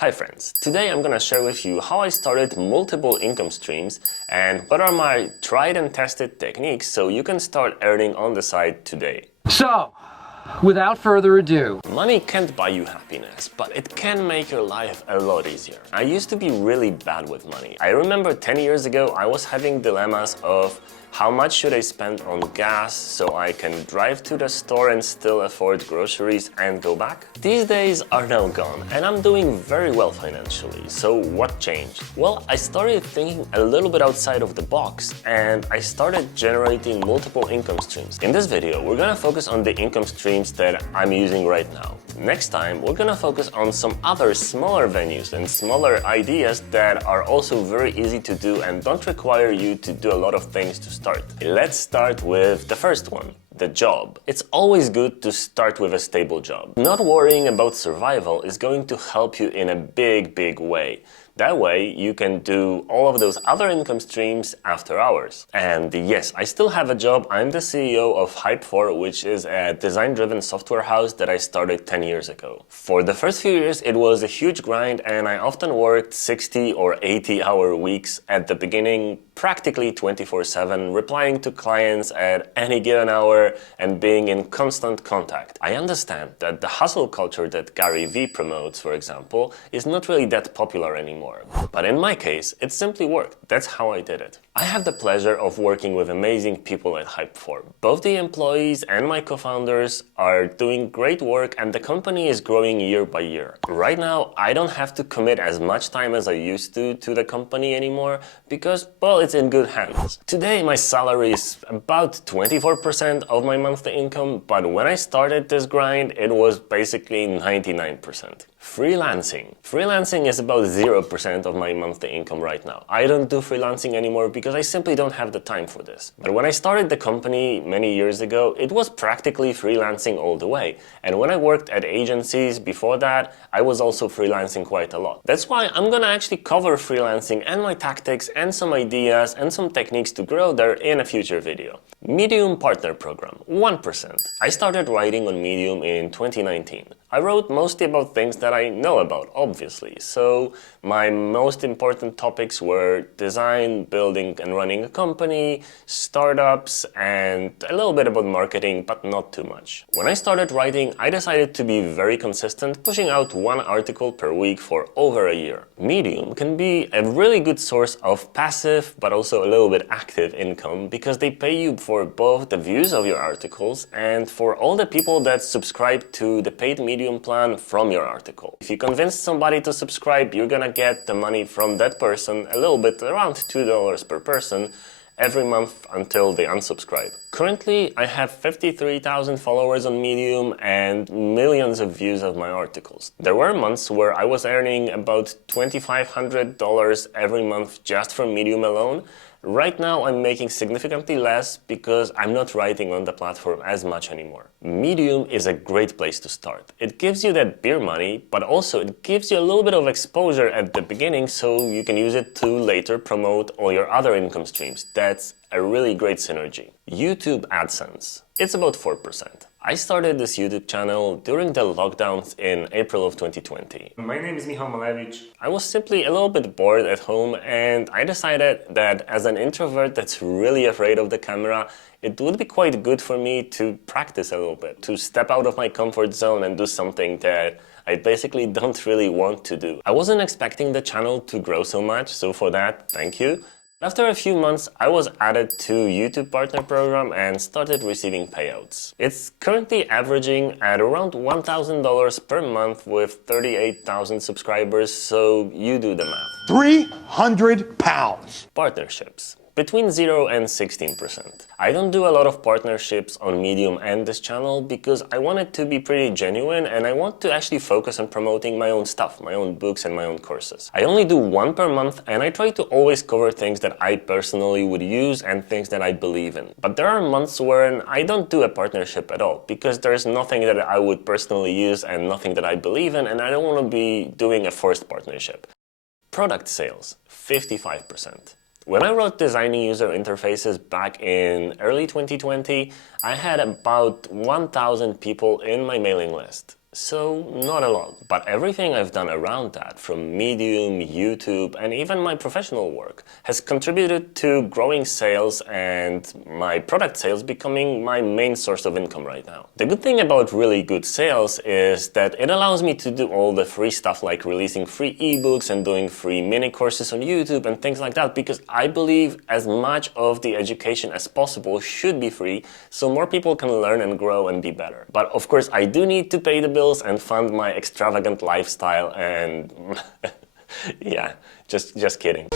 Hi friends, today I'm gonna share with you how I started multiple income streams and what are my tried and tested techniques so you can start earning on the side today. So, without further ado, money can't buy you happiness, but it can make your life a lot easier. I used to be really bad with money. I remember 10 years ago I was having dilemmas of how much should I spend on gas so I can drive to the store and still afford groceries and go back? These days are now gone and I'm doing very well financially. So what changed? Well, I started thinking a little bit outside of the box and I started generating multiple income streams. In this video, we're gonna focus on the income streams that I'm using right now. Next time, we're gonna focus on some other smaller venues and smaller ideas that are also very easy to do and don't require you to do a lot of things to start. Let's start with the first one. The job. It's always good to start with a stable job. Not worrying about survival is going to help you in a big way. That way, you can do all of those other income streams after hours. And yes, I still have a job. I'm the CEO of Hype4, which is a design-driven software house that I started 10 years ago. For the first few years, it was a huge grind, and I often worked 60 or 80-hour weeks at the beginning, practically 24/7, replying to clients at any given hour and being in constant contact. I understand that the hustle culture that Gary Vee promotes, for example, is not really that popular anymore. But in my case, it simply worked. That's how I did it. I have the pleasure of working with amazing people at Hype4. Both the employees and my co-founders are doing great work and the company is growing year by year. Right now, I don't have to commit as much time as I used to the company anymore because, well, it's in good hands. Today, my salary is about 24% of my monthly income, but when I started this grind, it was basically 99%. Freelancing. Freelancing is about 0% of my monthly income right now. I don't do freelancing anymore because I simply don't have the time for this. But when I started the company many years ago, it was practically freelancing all the way. And when I worked at agencies before that, I was also freelancing quite a lot. That's why I'm gonna actually cover freelancing and my tactics and some ideas and some techniques to grow there in a future video. Medium Partner Program, 1%. I started writing on Medium in 2019. I wrote mostly about things that I know about, obviously. So my most important topics were design, building and running a company, startups, and a little bit about marketing, but not too much. When I started writing, I decided to be very consistent, pushing out one article per week for over a year. Medium can be a really good source of passive, but also a little bit active income because they pay you for both the views of your articles and for all the people that subscribe to the paid Medium plan from your article. If you convince somebody to subscribe, you're gonna get the money from that person, a little bit, around $2 per person, every month until they unsubscribe. Currently, I have 53,000 followers on Medium and millions of views of my articles. There were months where I was earning about $2,500 every month just from Medium alone. Right now, I'm making significantly less because I'm not writing on the platform as much anymore. Medium is a great place to start. It gives you that beer money, but also it gives you a little bit of exposure at the beginning so you can use it to later promote all your other income streams. That's a really great synergy. YouTube AdSense. It's about 4%. I started this YouTube channel during the lockdowns in April of 2020. My name is Michał Malewicz. I was simply a little bit bored at home and I decided that as an introvert that's really afraid of the camera, it would be quite good for me to practice a little bit, to step out of my comfort zone and do something that I basically don't really want to do. I wasn't expecting the channel to grow so much, so for that, thank you. After a few months, I was added to YouTube Partner Program and started receiving payouts. It's currently averaging at around $1,000 per month with 38,000 subscribers, so you do the math. 300 pounds! Partnerships. Between 0 and 16%. I don't do a lot of partnerships on Medium and this channel because I want it to be pretty genuine and I want to actually focus on promoting my own stuff, my own books and my own courses. I only do one per month and I try to always cover things that I personally would use and things that I believe in. But there are months where I don't do a partnership at all because there's nothing that I would personally use and nothing that I believe in and I don't want to be doing a forced partnership. Product sales, 55%. When I wrote designing user interfaces back in early 2020, I had about 1,000 people in my mailing list. So, not a lot, but everything I've done around that, from Medium, YouTube, and even my professional work, has contributed to growing sales and my product sales becoming my main source of income right now. The good thing about really good sales is that it allows me to do all the free stuff like releasing free ebooks and doing free mini courses on YouTube and things like that, because I believe as much of the education as possible should be free so more people can learn and grow and be better. But of course, I do need to pay the bills and fund my extravagant lifestyle and yeah, just kidding.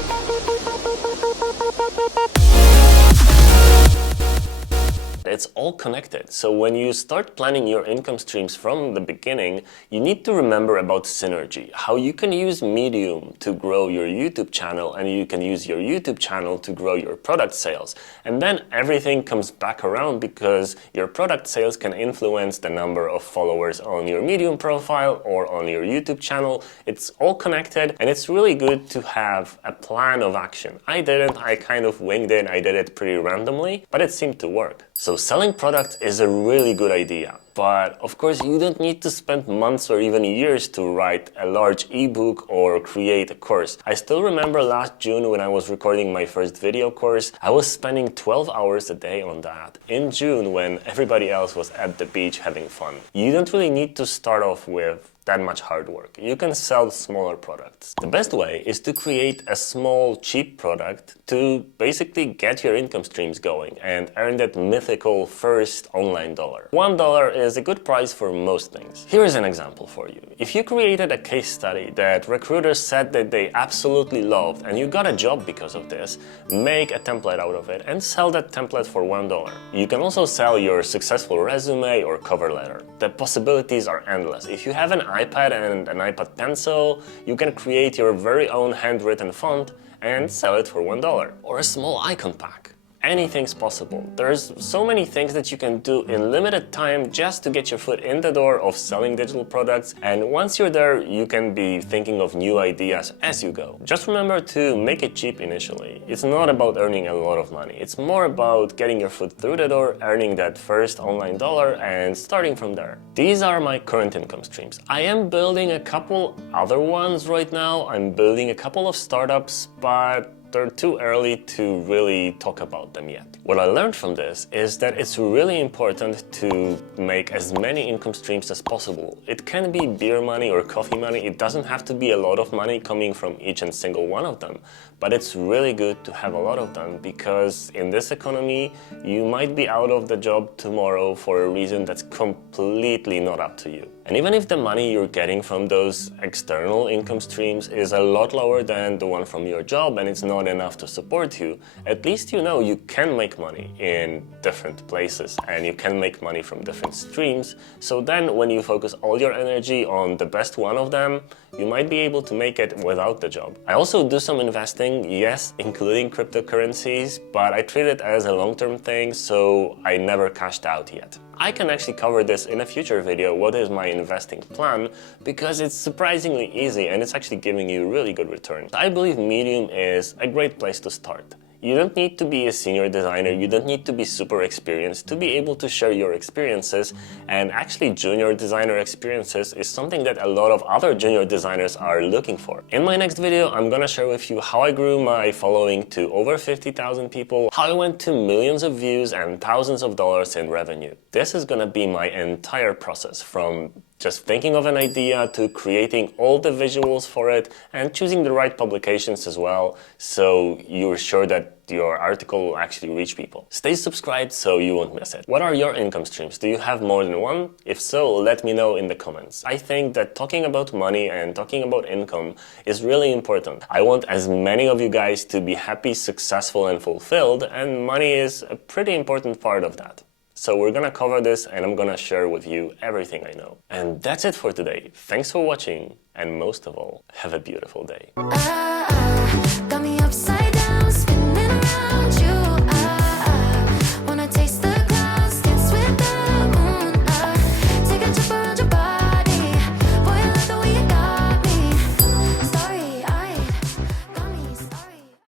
It's all connected. So when you start planning your income streams from the beginning, you need to remember about synergy, how you can use Medium to grow your YouTube channel and you can use your YouTube channel to grow your product sales. And then everything comes back around because your product sales can influence the number of followers on your Medium profile or on your YouTube channel. It's all connected and it's really good to have a plan of action. I didn't, I kind of winged it, I did it pretty randomly, but it seemed to work. So selling products is a really good idea, but of course you don't need to spend months or even years to write a large ebook or create a course. I still remember last June when I was recording my first video course, I was spending 12 hours a day on that. In June when everybody else was at the beach having fun. You don't really need to start off with that much hard work. You can sell smaller products. The best way is to create a small, cheap product to basically get your income streams going and earn that mythical first online dollar. $1 is a good price for most things. Here is an example for you. If you created a case study that recruiters said that they absolutely loved and you got a job because of this, make a template out of it and sell that template for $1. You can also sell your successful resume or cover letter. The possibilities are endless. If you have an iPad and an iPad pencil, you can create your very own handwritten font and sell it for $1. Or a small icon pack. Anything's possible. There's so many things that you can do in limited time just to get your foot in the door of selling digital products, and once you're there, you can be thinking of new ideas as you go. Just remember to make it cheap initially. It's not about earning a lot of money. It's more about getting your foot through the door, earning that first online dollar, and starting from there. These are my current income streams. I am building a couple other ones right now. I'm building a couple of startups, but they're too early to really talk about them yet. What I learned from this is that it's really important to make as many income streams as possible. It can be beer money or coffee money. It doesn't have to be a lot of money coming from each and single one of them. But it's really good to have a lot of them because in this economy, you might be out of the job tomorrow for a reason that's completely not up to you. And even if the money you're getting from those external income streams is a lot lower than the one from your job and it's not enough to support you, at least you know you can make money in different places and you can make money from different streams. So then when you focus all your energy on the best one of them, you might be able to make it without the job. I also do some investing, yes, including cryptocurrencies, but I treat it as a long-term thing, so I never cashed out yet. I can actually cover this in a future video, what is my investing plan, because it's surprisingly easy and it's actually giving you really good returns. I believe Medium is a great place to start. You don't need to be a senior designer, you don't need to be super experienced to be able to share your experiences, and actually junior designer experiences is something that a lot of other junior designers are looking for. In my next video, I'm gonna share with you how I grew my following to over 50,000 people, how I went to millions of views and thousands of dollars in revenue. This is gonna be my entire process, from just thinking of an idea to creating all the visuals for it and choosing the right publications as well, so you're sure that your article will actually reach people. Stay subscribed so you won't miss it. What are your income streams? Do you have more than one? If so, let me know in the comments. I think that talking about money and talking about income is really important. I want as many of you guys to be happy, successful, and fulfilled, and money is a pretty important part of that. So we're gonna cover this and I'm gonna share with you everything I know. And that's it for today. Thanks for watching, and most of all, have a beautiful day.